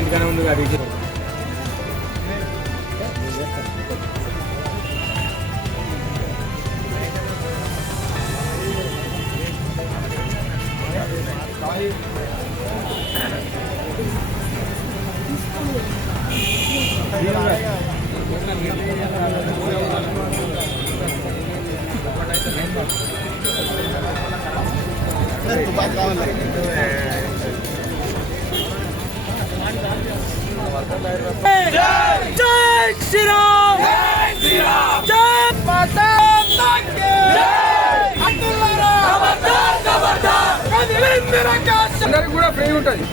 ఇంటికానే ఉంది అది అందరికి కూడా ఫ్రీ ఉంటుంది.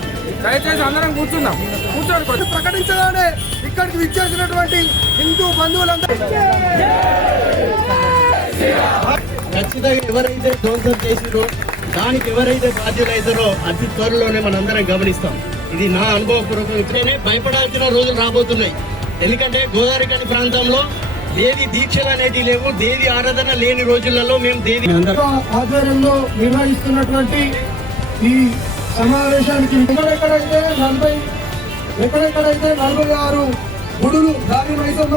దయచేసి అందరం కూర్చుందాం. కూర్చోండి కొంచెం. ప్రకటించగానే ఇక్కడికి విచ్చేసినటువంటి హిందూ బంధువులందరూ ఖచ్చితంగా ఎవరైతే ధ్వంసం చేసిరో దానికి ఎవరైతే బాధ్యులైతారో అతి త్వరలోనే మనందరం గమనిస్తాం. ఇది నా అనుభవపూర్వకం. ఇప్పుడే భయపడాల్సిన రోజులు రాబోతున్నాయి. ఎందుకంటే గోదావరికని ప్రాంతంలో దేవి దీక్షలు అనేవి లేవు దేవి ఆరాధన లేని రోజులలో మేము దేవి ఆధ్వర్యంలో నిర్వహిస్తున్నటువంటి ఈ సమావేశానికి ఎక్కడెక్కడైతే నలభై ఎక్కడెక్కడైతే నలభై ఆరు గుడులు దాని మైసమ్మ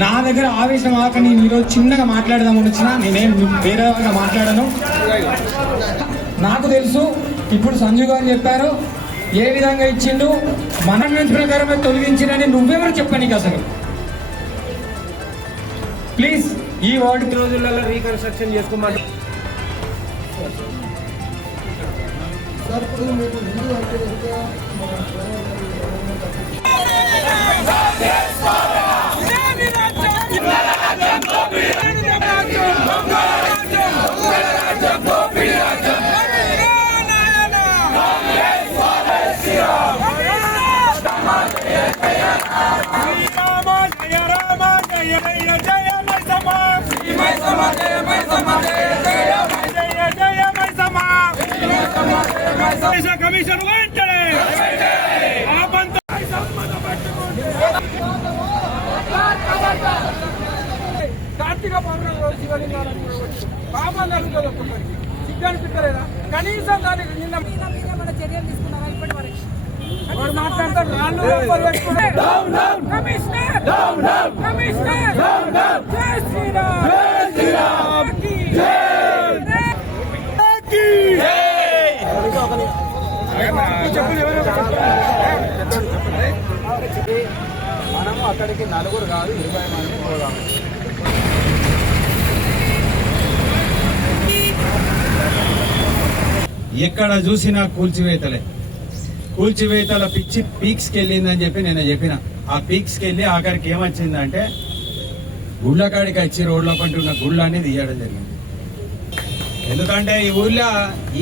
నా దగ్గర ఆవేశం ఆక నేను ఈరోజు చిన్నగా మాట్లాడదామని వచ్చినా నేనేం వేరేగా మాట్లాడను. నాకు తెలుసు ఇప్పుడు సంజు గారు చెప్పారు ఏ విధంగా ఇచ్చిండు మన నుంచి ప్రకారమే తొలగించినని నువ్వెవరు చెప్పాను నీకు అసలు. ప్లీజ్ ఈ వార్డు రోజులలో రీకన్స్ట్రక్షన్ చేసుకోమని. కమిషన్ వెంటనే ఆ పంత కార్తీక పౌర్ణమి రోజు శివలింగాలను కూడా వచ్చి. పాపం కలుగుతుంది ఒక్కొక్కరికి సిగ్గు అనిపించలేదా కనీసం దానికి నిన్న చర్యలు తీసుకున్నావా ఇప్పటి వరకు వాడు మాట్లాడతాడు రాళ్ళు కమిషనర్! కమిషనర్ జై శ్రీరామ్! మనము అక్కడికి నలుగురు కాదు ఇరవై మంది పోదాము ఎక్కడ చూసినా కూల్చివేతలే. కూల్చివేతల పిచ్చి పీక్స్కి వెళ్ళిందని చెప్పి నేను చెప్పిన. ఆ పీక్స్కి వెళ్ళి ఆఖరికి ఏమొచ్చిందంటే గుళ్ళ కాడికి వచ్చి రోడ్ల పంటి ఉన్న అనేది తీయడం జరిగింది. ఎందుకంటే ఈ ఊళ్ళో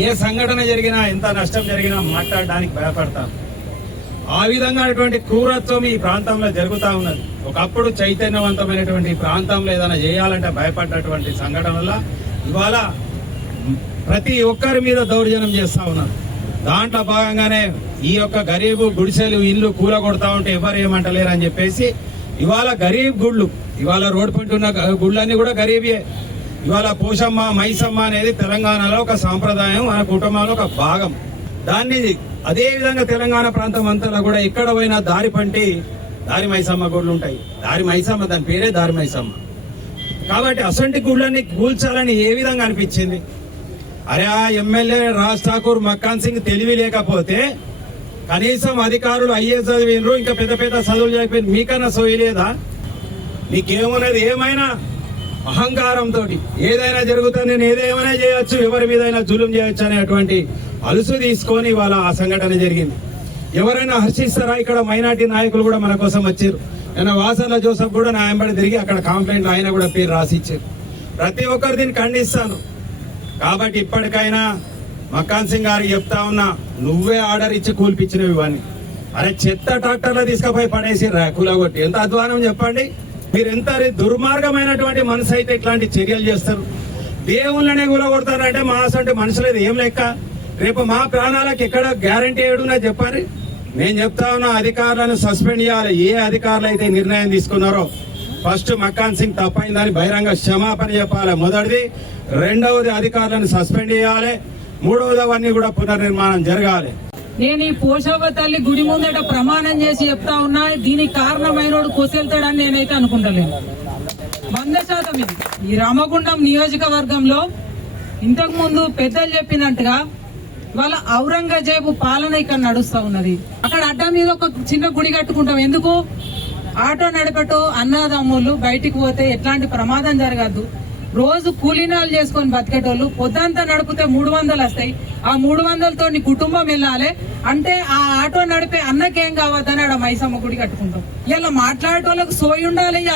ఏ సంఘటన జరిగినా ఎంత నష్టం జరిగినా మాట్లాడడానికి భయపడతారు. ఆ విధంగా అటువంటి క్రూరత్వం ఈ ప్రాంతంలో జరుగుతా ఉన్నది. ఒకప్పుడు చైతన్యవంతమైనటువంటి ప్రాంతంలో ఏదైనా చేయాలంటే భయపడ్డటువంటి సంఘటన వల్ల ఇవాళ ప్రతి ఒక్కరి మీద దౌర్జన్యం చేస్తూ ఉన్నారు. దాంట్లో భాగంగానే ఈ యొక్క గరీబు గుడిసెలు ఇల్లు కూల కొడతా ఉంటే ఎవరు ఏమంటలేరు అని చెప్పేసి ఇవాళ గరీబ్ గుళ్ళు ఇవాళ రోడ్ పంట ఉన్న గుళ్ళన్నీ కూడా గరీబే. ఇవాళ పోషమ్మ మైసమ్మ అనేది తెలంగాణలో ఒక సాంప్రదాయం మన కుటుంబంలో ఒక భాగం. దాన్ని అదే విధంగా తెలంగాణ ప్రాంతం అంతా కూడా ఎక్కడ పోయినా దారి పంటి దారి మైసమ్మ గుళ్ళు ఉంటాయి. దారి మైసమ్మ దాని పేరే దారి మైసమ్మ. కాబట్టి అసంటి గుళ్ళని కూల్చాలని ఏ విధంగా అనిపించింది? అరే ఆ ఎమ్మెల్యే రాజ్ ఠాకూర్ మక్కాన్ సింగ్ తెలివి లేకపోతే కనీసం అధికారులు ఐఏఎస్ చదివినరు ఇంకా పెద్ద పెద్ద చదువులు చదివిన మీకన్నా సోయలేదా మీకేమున్నది? ఏమైనా అహంకారంతో ఏదైనా జరుగుతా నేను ఏదేమైనా చేయొచ్చు ఎవరి మీదైనా జూలం చేయొచ్చు అనేటువంటి అలుసు తీసుకొని వాళ్ళ ఆ సంఘటన జరిగింది. ఎవరైనా హర్షిస్తారా? ఇక్కడ మైనార్టీ నాయకులు కూడా మన కోసం వచ్చారు. నేను వాసర్ల జోసఫ్ కూడా నా వెంబడి తిరిగి అక్కడ కంప్లైంట్ ఆయన కూడా పేరు రాసిచ్చారు. ప్రతి ఒక్కరు దీన్ని ఖండిస్తాను. కాబట్టి ఇప్పటికైనా మకాన్ సింగ్ గారికి చెప్తా ఉన్నా నువ్వే ఆర్డర్ ఇచ్చి కూల్పించినవి ఇవన్నీ. అరే చెత్త ట్రాక్టర్లో తీసుకుపోయి పడేసి కూలగొట్టి ఎంత అధ్వానం చెప్పండి? మీరు ఎంత దుర్మార్గమైనటువంటి మనసు అయితే ఇట్లాంటి చర్యలు చేస్తారు? దేవుళ్ళనే కూలగొడతారంటే మా అసంటే మనుషులేదు ఏం లెక్క? రేపు మా ప్రాణాలకు ఎక్కడ గ్యారంటీ ఏడున్నా చెప్పాలి? నేను చెప్తా ఉన్నా అధికారులను సస్పెండ్ చేయాలి. ఏ అధికారులు అయితే నిర్ణయం తీసుకున్నారో? ఫస్ట్ మక్కాన్ సింగ్ తప్పైందని బహిరంగ క్షమాపణ చెప్పాలి. మొదటిది రెండవది అధికారులను సస్పెండ్ చేయాలి. మూడవది అవన్నీ కూడా పునర్నిర్మాణం జరగాలి. నేను ఈ పోషవ తల్లి గుడి ముందట ప్రమాణం చేసి చెప్తా ఉన్నా దీనికి కారణమైనోడు కొసెళ్తాడని నేనైతే అనుకుంటలేను. వంద శాతం ఇది. ఈ రామగుండం నియోజకవర్గంలో ఇంతకు ముందు పెద్దలు చెప్పినట్టుగా వాళ్ళ ఔరంగజేబు పాలన ఇక్కడ నడుస్తా ఉన్నది. అక్కడ అడ్డ మీద ఒక చిన్న గుడి కట్టుకుంటాం. ఎందుకు? ఆటో నడిపటో అన్నదమ్ములు బయటికి పోతే ఎట్లాంటి ప్రమాదం జరగద్దు. రోజు కూలీనాలు చేసుకొని బతికేటోళ్ళు పొద్దంతా నడిపితే మూడు వందలు వస్తాయి. ఆ మూడు వందలతో నీ కుటుంబం వెళ్ళాలి. అంటే ఆ ఆటో నడిపే అన్నకేం కావద్దని ఆడ మైసమ్మ గుడి కట్టుకుంటాం. ఇలా మాట్లాడేటోళ్ళకి సోయి ఉండాలి ఇక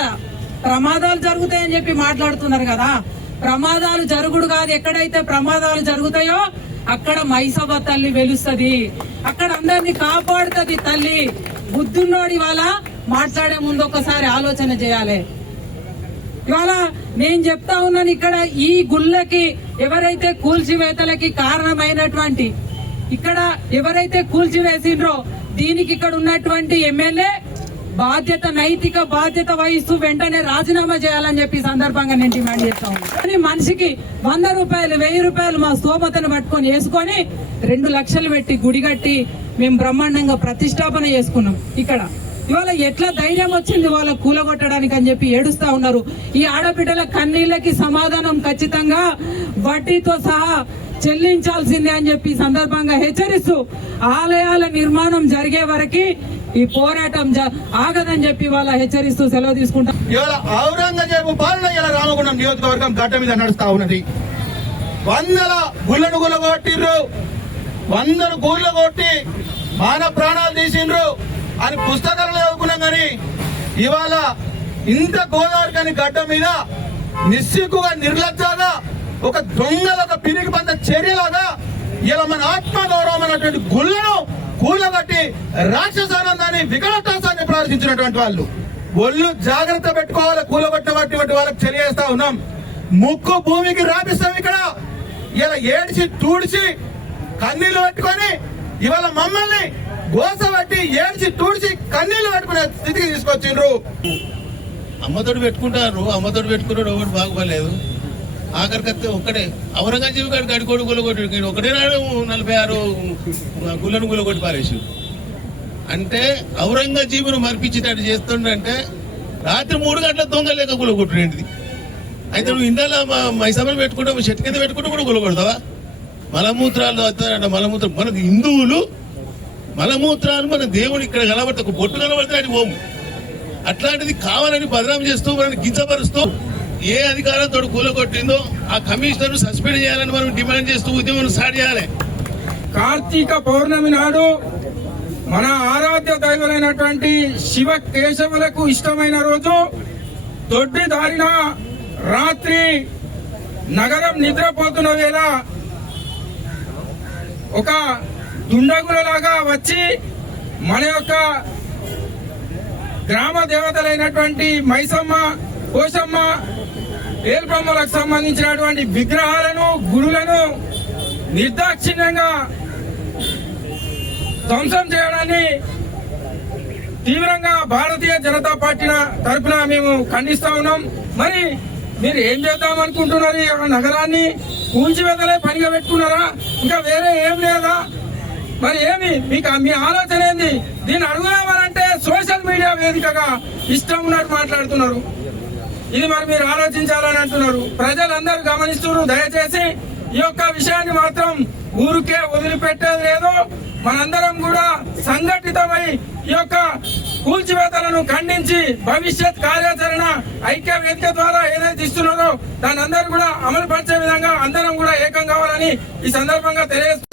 ప్రమాదాలు జరుగుతాయని చెప్పి మాట్లాడుతున్నారు కదా. ప్రమాదాలు జరుగుడు కాదు. ఎక్కడైతే ప్రమాదాలు జరుగుతాయో అక్కడ మైసభ తల్లి వెలుస్తది. అక్కడ అందరిని కాపాడుతుంది తల్లి. బుద్ధున్నోడి వాళ్ళ మాట్లాడే ముందు ఒకసారి ఆలోచన చేయాలి. ఇవాళ నేను చెప్తా ఉన్నాను ఇక్కడ ఈ గుళ్ళకి ఎవరైతే కూల్చివేతలకి కారణమైనటువంటి ఇక్కడ ఎవరైతే కూల్చివేసిండ్రో దీనికి ఇక్కడ ఉన్నటువంటి ఎమ్మెల్యే బాధ్యత నైతిక బాధ్యత వహిస్తూ వెంటనే రాజీనామా చేయాలని చెప్పి సందర్భంగా నేను డిమాండ్ చేస్తా కానీ మనిషికి వంద రూపాయలు వెయ్యి రూపాయలు మా స్తోమతను పట్టుకొని వేసుకొని రెండు లక్షలు పెట్టి గుడి కట్టి మేము బ్రహ్మాండంగా ప్రతిష్టాపన చేసుకున్నాం ఇక్కడ. ఇవాళ ఎట్లా ధైర్యం వచ్చింది వాళ్ళ కూలగొట్టడానికి అని చెప్పి ఏడుస్తా ఉన్నారు. ఈ ఆడబిడ్డల కన్నీళ్ళకి సమాధానం ఖచ్చితంగా వడ్డీతో సహా చెల్లించాల్సిందే అని చెప్పి సందర్భంగా హెచ్చరిస్తూ ఆలయాల నిర్మాణం జరిగే వరకు ఈ పోరాటం జ- ఆగదని చెప్పి వాళ్ళ హెచ్చరిస్తూ సెలవు తీసుకుంటాం ఇవాళ ఔరంగజేబు పాలన ఇలా రామగుండం నియోజకవర్గం గడ్డ మీద నడుస్తా ఉన్నది. వందల గుళ్ళను గుల్లగొట్టిర్రు. వందలు గూళ్ళ కొట్టి మాన ప్రాణాలు తీసిండ్రు. అని పుస్తకాలు చదువుకున్నాం కానీ ఇవాళ ఇంత గోదావరి కాని గడ్డ మీద నిస్సిగ్గుగా నిర్లజ్జాగా ఒక దొంగల ఒక పిరికి పంత చర్యలాగా ఇలా మన ఆత్మగౌరవం అన్నటువంటి గుళ్ళను కూలగట్టి రాక్షసానందాన్ని వికటటాసాన్ని ప్రార్థించినటువంటి వాళ్ళు. ఒళ్ళు జాగ్రత్త పెట్టుకోవాలి కూలగొట్టినటువంటి వాళ్ళకి తెలియజేస్తా ఉన్నాం. ముక్కు భూమికి రాపిస్తాం ఇక్కడ. ఇలా ఏడిచి తూడిచి కన్నీళ్ళు పెట్టుకొని ఇవాళ మమ్మల్ని గోసబట్టి ఏడిచి తూడిచి కన్నీళ్ళు పెట్టుకునే స్థితికి తీసుకొచ్చిండ్రు. అమ్మతోడు పెట్టుకుంటారు అమ్మతోడు పెట్టుకున్నాడు ఒకటి బాగుపడలేదు. ఆఖరికత్తే ఒక్కడే ఔరంగజేబు గారి గడికోడు గుల్లగొట్టి ఒకటే నాడు నలభై ఆరు గుళ్ళను గుల్లగొట్టి పారేసి అంటే ఔరంగజీబును మర్పించేటట్టు చేస్తుండంటే రాత్రి మూడు గంటల దొంగ లేక గులగొట్టునేంటిది అయితే నువ్వు ఇండాల మైసభలు పెట్టుకుంటే చెట్టు కింద పెట్టుకుంటే కూడా గులగొడతావా మలమూత్రాలు వస్తారంట మలమూత్ర మనకు హిందువులు మలమూత్రాలు మన దేవుడు ఇక్కడ కనబడతా ఒక బొట్టు కనబడితే అది ఓము అట్లాంటిది కావాలని బదనాం చేస్తూ మనని గింజపరుస్తూ ఏ అధికారంతో కూలగొట్టిందో ఆ కమిషనర్ సస్పెండ్ చేయాలని మనం డిమాండ్ చేస్తూ ఉద్యమం స్టార్ట్ చేయాలి. కార్తీక పౌర్ణమి నాడు మన ఆరాధ్య దైవలైనటువంటి శివ కేశవులకు ఇష్టమైన రోజు. దొడ్డి దారిన రాత్రి నగరం నిద్రపోతున్న వేళ ఒక దుండగులలాగా వచ్చి మన యొక్క గ్రామ దేవతలైనటువంటి మైసమ్మ కోసమ్మ ఏల్బొమ్మలకు సంబంధించినటువంటి విగ్రహాలను గుడులను నిర్దాక్షిణ్యంగా ధ్వంసం చేయడాన్ని తీవ్రంగా భారతీయ జనతా పార్టీ తరఫున మేము ఖండిస్తా ఉన్నాం. మరి మీరు ఏం చేద్దాం అనుకుంటున్నారు? ఈ యొక్క నగరాన్ని కూల్చివేతలే పనిగా పెట్టుకున్నారా? ఇంకా వేరే ఏం లేదా? మరి ఏమి? మీకు మీ ఆలోచన ఏంది? దీన్ని అడుగుదామనంటే సోషల్ మీడియా వేదికగా ఇష్టం ఉన్నట్టు మాట్లాడుతున్నారు. ఇది మరి మీరు ఆలోచించాలని అంటున్నారు. ప్రజలందరూ గమనిస్తున్నారు. దయచేసి ఈ యొక్క విషయాన్ని మాత్రం ఊరికే వదిలిపెట్టేది లేదు. మనందరం కూడా సంఘటితమై ఈ యొక్క కూల్చివేతలను ఖండించి భవిష్యత్ కార్యాచరణ ఐక్య వేదిక ద్వారా ఏదైతే ఇస్తున్నారో దాని అందరూ కూడా అమలు పరిచే విధంగా అందరం కూడా ఏకం కావాలని ఈ సందర్భంగా తెలియజేస్తున్నారు